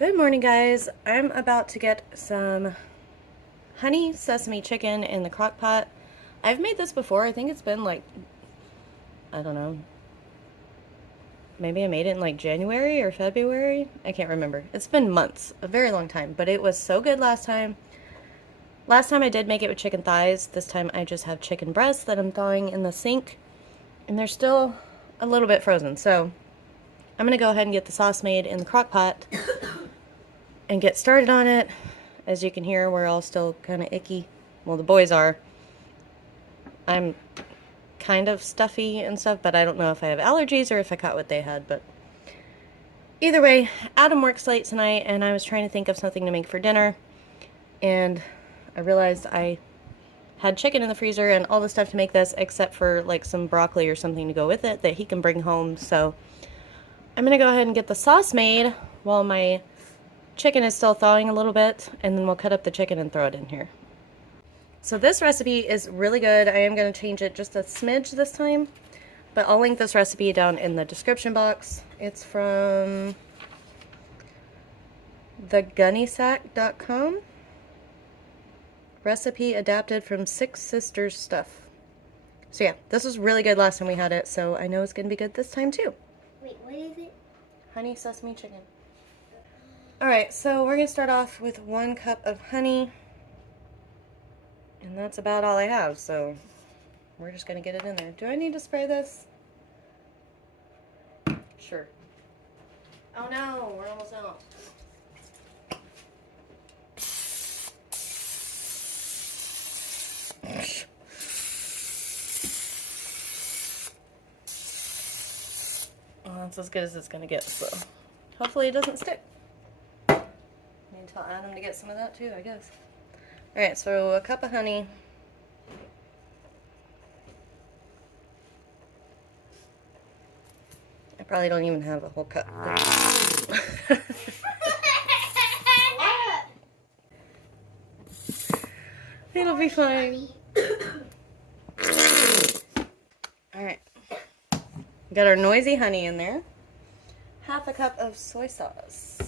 Good morning, guys. I'm about to get some honey sesame chicken in the crock pot. I've made this before. I think it's been like, I don't know, maybe I made it in like January or February. I can't remember. It's been months, a very long time, but it was so good last time. Last time I did make it with chicken thighs. This time I just have chicken breasts that I'm thawing in the sink, and they're still a little bit frozen. So I'm gonna go ahead and get the sauce made in the crock pot and get started on it. As you can hear, we're all still kind of icky. Well, the boys are. I'm kind of stuffy and stuff, but I don't know if I have allergies or if I caught what they had. But either way, Adam works late tonight, and I was trying to think of something to make for dinner, and I realized I had chicken in the freezer and all the stuff to make this, except for like some broccoli or something to go with it that he can bring home. So I'm gonna go ahead and get the sauce made while my chicken is still thawing a little bit, and then we'll cut up the chicken and throw it in here. So this recipe is really good. I am going to change it just a smidge this time, but I'll link this recipe down in the description box. It's from thegunnysack.com. Recipe adapted from Six Sisters stuff. So yeah, this was really good last time we had it, so I know it's going to be good this time too. Wait, what is it? Honey sesame chicken. Alright, so we're going to start off with 1 cup of honey. And that's about all I have, so we're just going to get it in there. Do I need to spray this? Sure. Oh no, we're almost out. Well, that's as good as it's going to get, so hopefully it doesn't stick. Need to tell Adam to get some of that too, I guess. Alright, so a cup of honey. I probably don't even have a whole cup. It'll be fine. Alright. Got our noisy honey in there. 1/2 cup of soy sauce.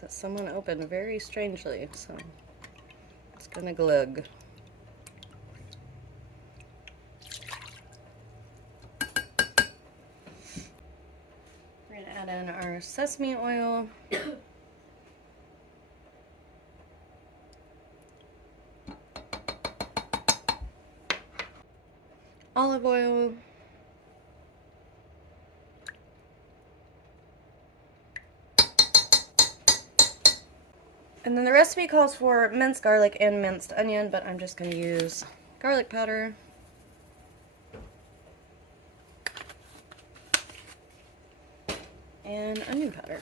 That someone opened very strangely, so it's gonna glug. We're gonna add in our sesame oil. Olive oil. And then the recipe calls for minced garlic and minced onion, but I'm just going to use garlic powder. And onion powder.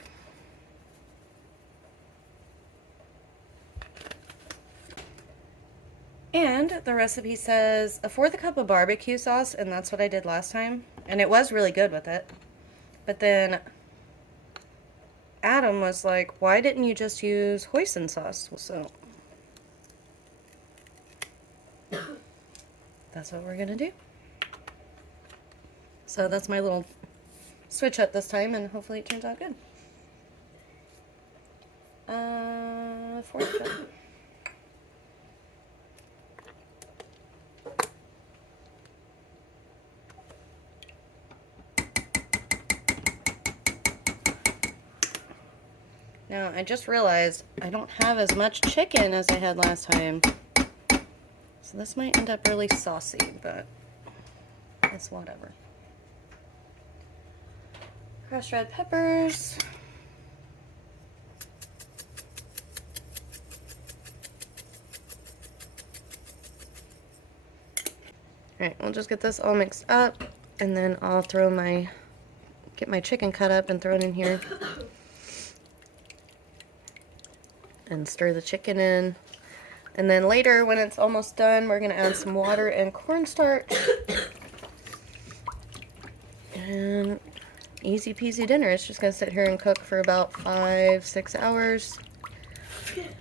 And the recipe says 1/4 cup of barbecue sauce, and that's what I did last time. And it was really good with it. But then Adam was like, why didn't you just use hoisin sauce? So that's what we're gonna do. So that's my little switch up this time, and hopefully it turns out good. 1/4 cup. Now, I just realized I don't have as much chicken as I had last time. So this might end up really saucy, but it's whatever. Crushed red peppers. Alright, we'll just get this all mixed up, and then I'll get my chicken cut up and throw it in here. And stir the chicken in. And then later, when it's almost done, we're going to add some water and cornstarch. And easy peasy dinner. It's just going to sit here and cook for about 5-6 hours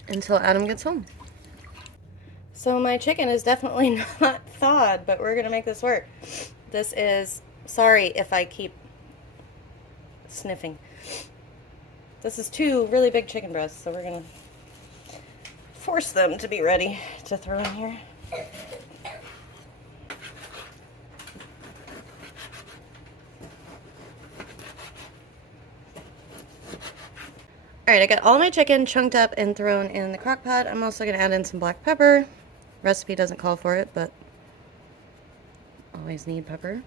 until Adam gets home. So my chicken is definitely not thawed, but we're going to make this work. This is, sorry if I keep sniffing. This is 2 really big chicken breasts, so we're gonna force them to be ready to throw in here. Alright, I got all my chicken chunked up and thrown in the crock pot. I'm also going to add in some black pepper. Recipe doesn't call for it, but always need pepper.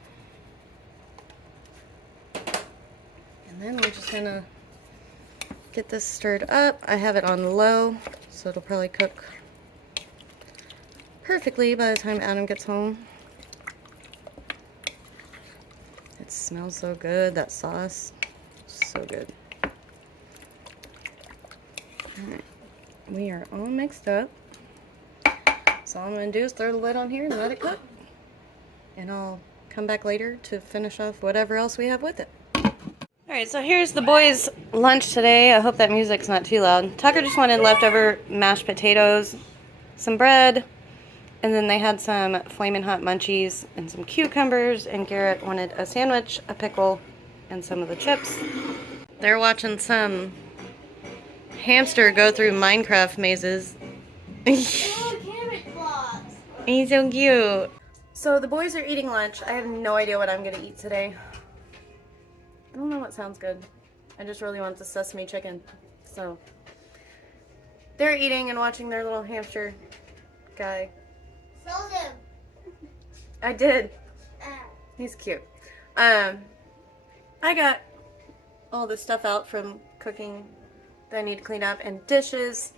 And then we're just going to get this stirred up. I have it on low, so it'll probably cook perfectly by the time Adam gets home. It smells so good, that sauce. So good. Alright, we are all mixed up. So all I'm going to do is throw the lid on here and let it cook. And I'll come back later to finish off whatever else we have with it. Alright, so here's the boys' lunch today. I hope that music's not too loud. Tucker just wanted leftover mashed potatoes, some bread, and then they had some Flamin' Hot Munchies and some cucumbers, and Garrett wanted a sandwich, a pickle, and some of the chips. They're watching some hamster go through Minecraft mazes. He's so cute. So the boys are eating lunch. I have no idea what I'm gonna eat today. I don't know what sounds good. I just really want the sesame chicken. So they're eating and watching their little hamster guy. Sold him. I did. He's cute. I got all this stuff out from cooking that I need to clean up, and dishes.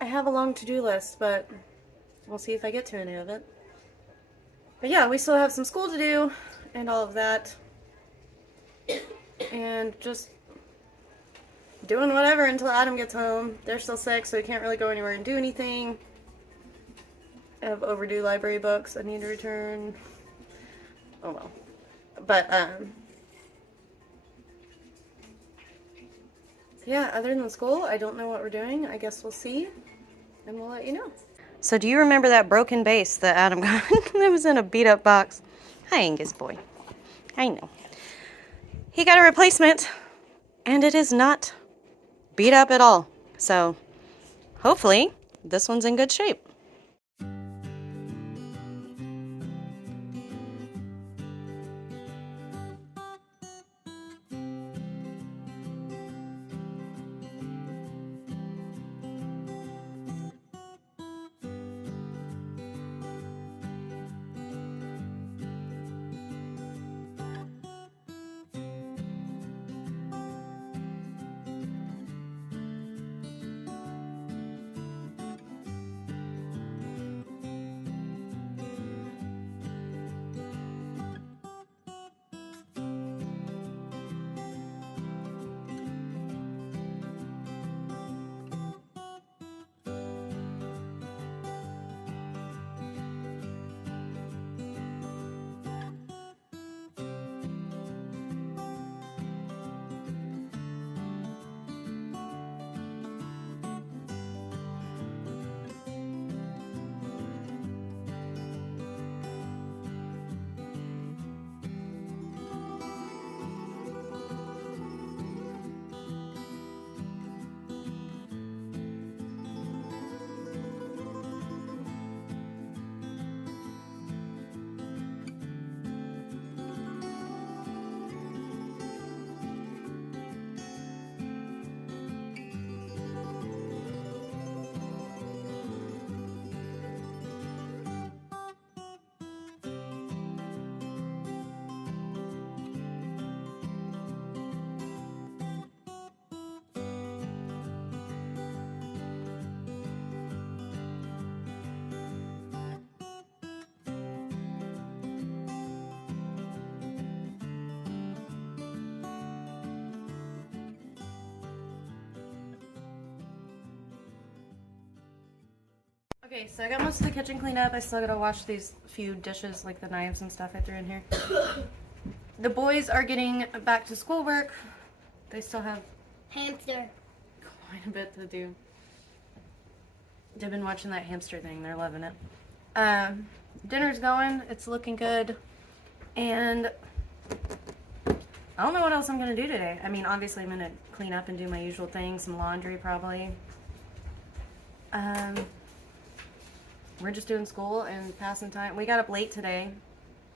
I have a long to-do list, but we'll see if I get to any of it. But yeah, we still have some school to do and all of that. And just doing whatever until Adam gets home. They're still sick, so we can't really go anywhere and do anything. I have overdue library books I need to return. Oh well. But, yeah, other than school, I don't know what we're doing. I guess we'll see, and we'll let you know. So do you remember that broken base that Adam got? That was in a beat-up box. Hi, Angus boy. I know. He got a replacement, and it is not beat up at all. So hopefully this one's in good shape. Okay, so I got most of the kitchen cleaned up. I still gotta wash these few dishes, like the knives and stuff I threw in here. The boys are getting back to schoolwork. They still have Hamster. quite a bit to do. They've been watching that hamster thing. They're loving it. Dinner's going. It's looking good. And I don't know what else I'm going to do today. I mean, obviously I'm going to clean up and do my usual things, some laundry probably. We're just doing school and passing time. We got up late today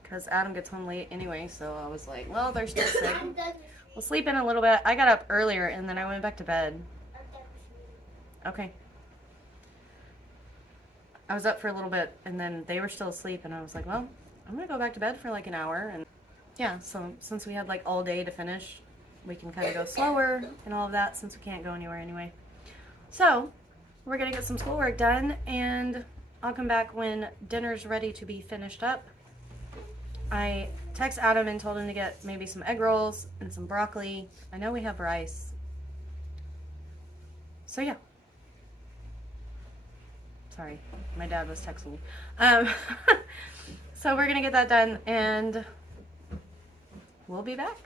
because Adam gets home late anyway, so I was like, well, they're still sick. We'll sleep in a little bit. I got up earlier and then I went back to bed. Okay. I was up for a little bit and then they were still asleep and I was like, well, I'm going to go back to bed for like an hour. And yeah, so since we had like all day to finish, we can kind of go slower and all of that since we can't go anywhere anyway. So we're going to get some schoolwork done and I'll come back when dinner's ready to be finished up. I text Adam and told him to get maybe some egg rolls and some broccoli. I know we have rice. So yeah. Sorry, my dad was texting me. So we're gonna get that done and we'll be back.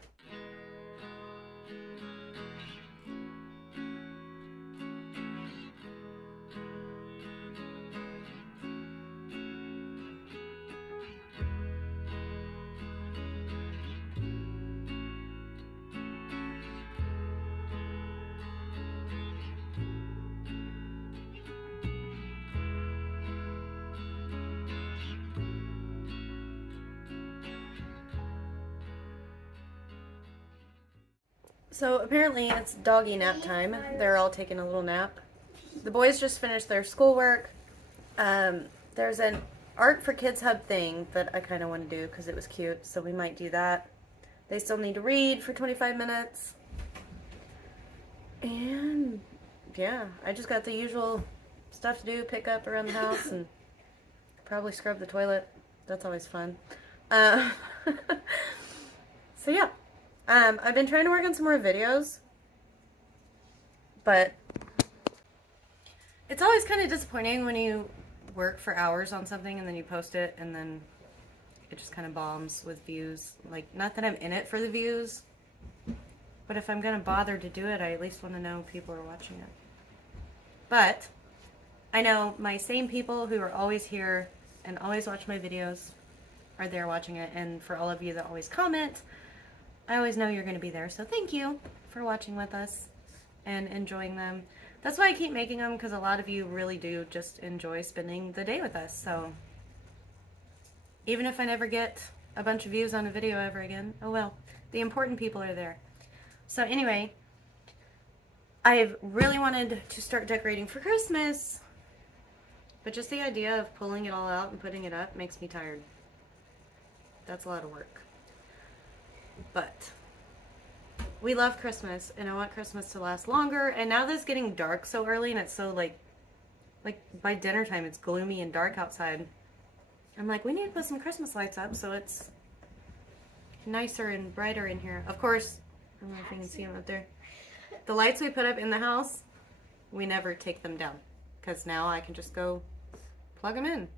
So apparently it's doggy nap time. They're all taking a little nap. The boys just finished their schoolwork. There's an Art for Kids Hub thing that I kind of want to do because it was cute, so we might do that. They still need to read for 25 minutes. And yeah, I just got the usual stuff to do, pick up around the house and probably scrub the toilet. That's always fun. So yeah. I've been trying to work on some more videos, but it's always kind of disappointing when you work for hours on something and then you post it and then it just kind of bombs with views. Like, not that I'm in it for the views, but if I'm going to bother to do it, I at least want to know people are watching it. But I know my same people who are always here and always watch my videos are there watching it, and for all of you that always comment, I always know you're going to be there, so thank you for watching with us and enjoying them. That's why I keep making them, because a lot of you really do just enjoy spending the day with us. So even if I never get a bunch of views on a video ever again, oh well, the important people are there. So anyway, I've really wanted to start decorating for Christmas, but just the idea of pulling it all out and putting it up makes me tired. That's a lot of work. But we love Christmas and I want Christmas to last longer, and now that it's getting dark so early and it's so like by dinner time it's gloomy and dark outside, I'm like, we need to put some Christmas lights up so it's nicer and brighter in here. Of course, I don't know if you can see them up there. The lights we put up in the house, we never take them down because now I can just go plug them in.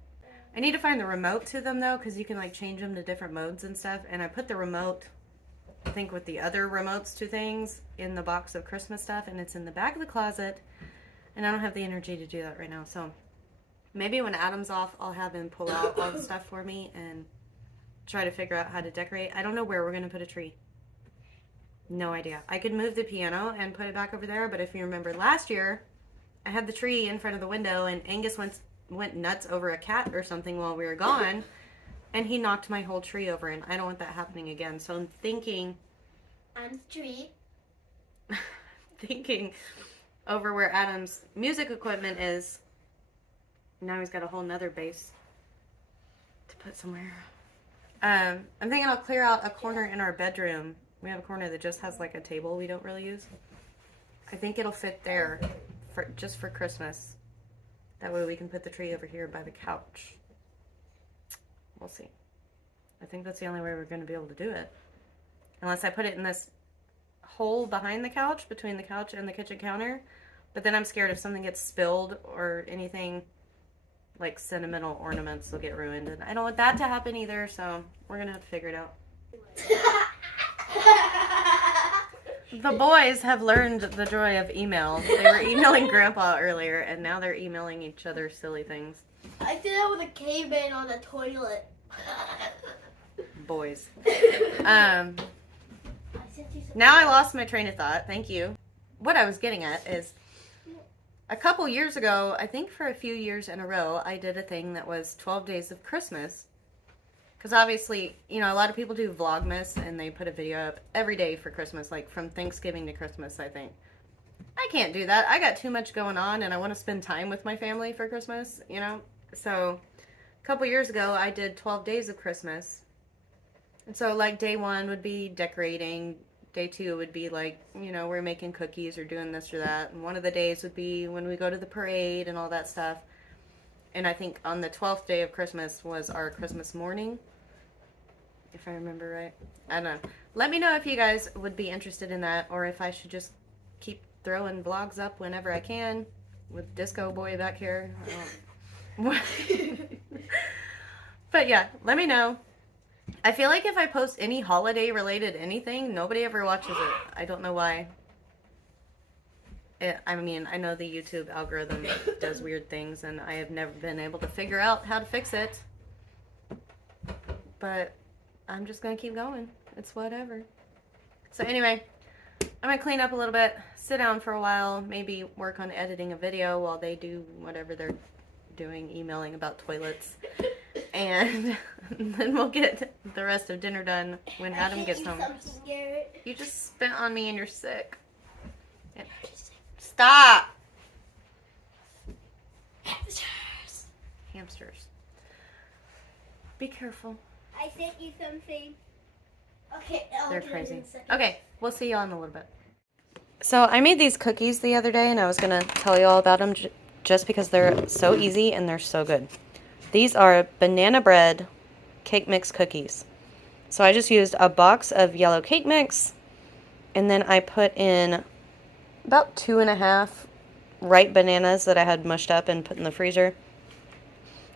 I need to find the remote to them though, because you can like change them to different modes and stuff, and I put the remote, I think, with the other remotes to things in the box of Christmas stuff, and it's in the back of the closet, and I don't have the energy to do that right now. So maybe when Adam's off, I'll have him pull out all the stuff for me and try to figure out how to decorate. I don't know where we're going to put a tree. No idea. I could move the piano and put it back over there, but if you remember last year, I had the tree in front of the window, and Angus went nuts over a cat or something while we were gone. And he knocked my whole tree over, and I don't want that happening again. So I'm thinking... I'm the tree. thinking over where Adam's music equipment is. Now he's got a whole nother base to put somewhere. I'm thinking I'll clear out a corner in our bedroom. We have a corner that just has like a table we don't really use. I think it'll fit there just for Christmas. That way we can put the tree over here by the couch. We'll see. I think that's the only way we're going to be able to do it. Unless I put it in this hole behind the couch, between the couch and the kitchen counter. But then I'm scared if something gets spilled or anything, like sentimental ornaments will get ruined. And I don't want that to happen either, so we're going to have to figure it out. The boys have learned the joy of email. They were emailing Grandpa earlier, and now they're emailing each other silly things. I did that with a caveman on the toilet. boys. Now I lost my train of thought. Thank you. What I was getting at is a couple years ago, I think for a few years in a row, I did a thing that was 12 days of Christmas. Because obviously, you know, a lot of people do Vlogmas and they put a video up every day for Christmas, like from Thanksgiving to Christmas, I think. I can't do that. I got too much going on and I want to spend time with my family for Christmas, you know? So a couple years ago, I did 12 days of Christmas. And so like day one would be decorating. Day two would be like, you know, we're making cookies or doing this or that. And one of the days would be when we go to the parade and all that stuff. And I think on the 12th day of Christmas was our Christmas morning, if I remember right. I don't know. Let me know if you guys would be interested in that, or if I should just keep throwing vlogs up whenever I can with Disco Boy back here. But yeah, let me know. I feel like if I post any holiday related anything, nobody ever watches it. I don't know why. I mean, I know the YouTube algorithm does weird things, and I have never been able to figure out how to fix it. But I'm just going to keep going. It's whatever. So anyway, I'm going to clean up a little bit, sit down for a while, maybe work on editing a video while they do whatever they're doing, emailing about toilets. And then we'll get the rest of dinner done when Adam gets home. You just spit on me and you're sick. Stop! Hamsters. Hamsters. Be careful. I sent you something. Okay, they're crazy. Okay, we'll see y'all in a little bit. So I made these cookies the other day, and I was going to tell you all about them just because they're so easy and they're so good. These are banana bread cake mix cookies. So I just used a box of yellow cake mix, and then I put in about 2.5 ripe bananas that I had mushed up and put in the freezer.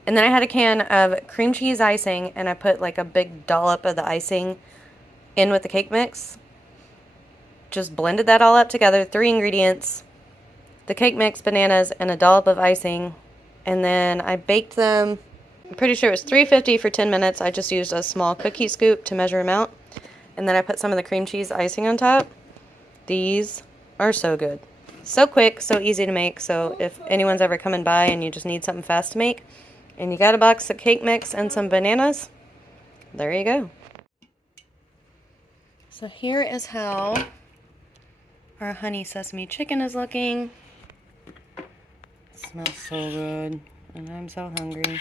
And then I had a can of cream cheese icing, and I put like a big dollop of the icing in with the cake mix. Just blended that all up together, 3 ingredients, the cake mix, bananas, and a dollop of icing. And then I baked them, I'm pretty sure it was 350 for 10 minutes. I just used a small cookie scoop to measure them out. And then I put some of the cream cheese icing on top. These are so good. So quick, so easy to make. So if anyone's ever coming by and you just need something fast to make, and you got a box of cake mix and some bananas, there you go. So here is how our honey sesame chicken is looking. It smells so good, and I'm so hungry.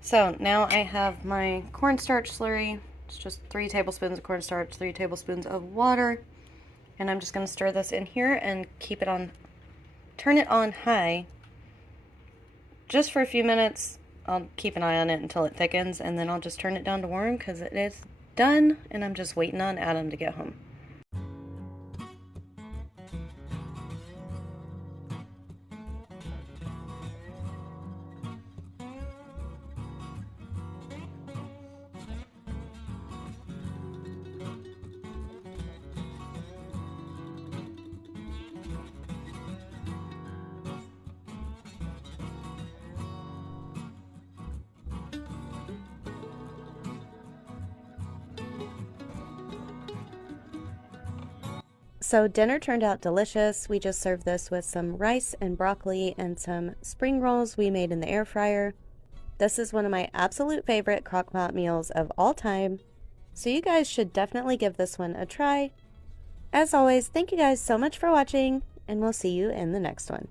So now I have my cornstarch slurry. It's just 3 tablespoons of cornstarch, 3 tablespoons of water. And I'm just going to stir this in here and keep it on, turn it on high just for a few minutes. I'll keep an eye on it until it thickens, and then I'll just turn it down to warm because it is done, and I'm just waiting on Adam to get home. So dinner turned out delicious. We just served this with some rice and broccoli and some spring rolls we made in the air fryer. This is one of my absolute favorite Crockpot meals of all time, so you guys should definitely give this one a try. As always, thank you guys so much for watching, and we'll see you in the next one.